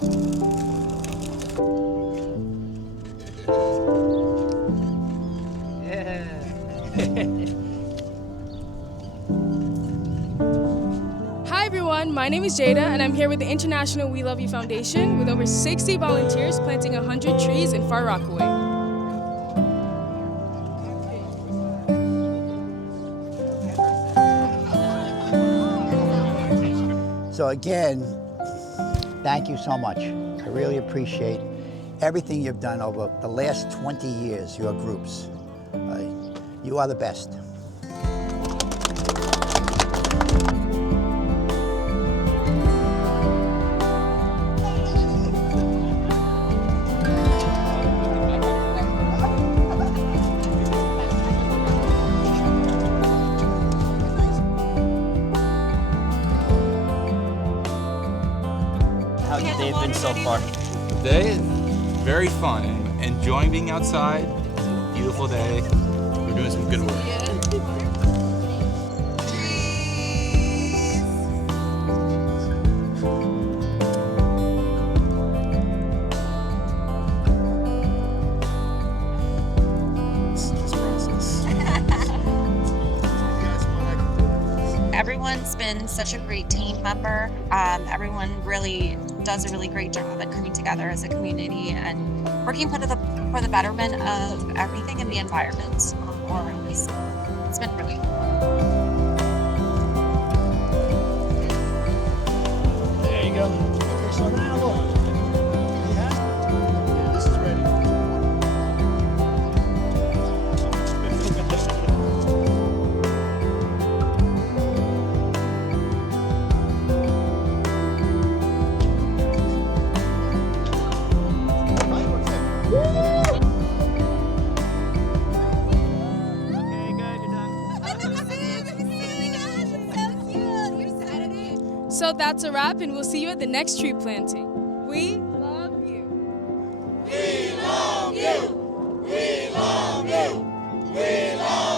Hi everyone, my name is Jada and I'm here with the International WeLoveU Foundation with over 60 volunteers planting 100 trees in Far Rockaway. So again, thank you so much. I really appreciate everything you've done over the last 20 years, your groups. You are the best. How's your day been so far? Today is very fun and enjoying being outside. It's a beautiful day. We're doing some good work. Everyone's been such a great team member. Everyone really does a really great job at coming together as a community and working for the betterment of everything in the environment. It's been brilliant. There you go. Okay, so now look. Yeah, this is ready. So that's a wrap and we'll see you at the next tree planting. We love you. We love you. We love you. We love you.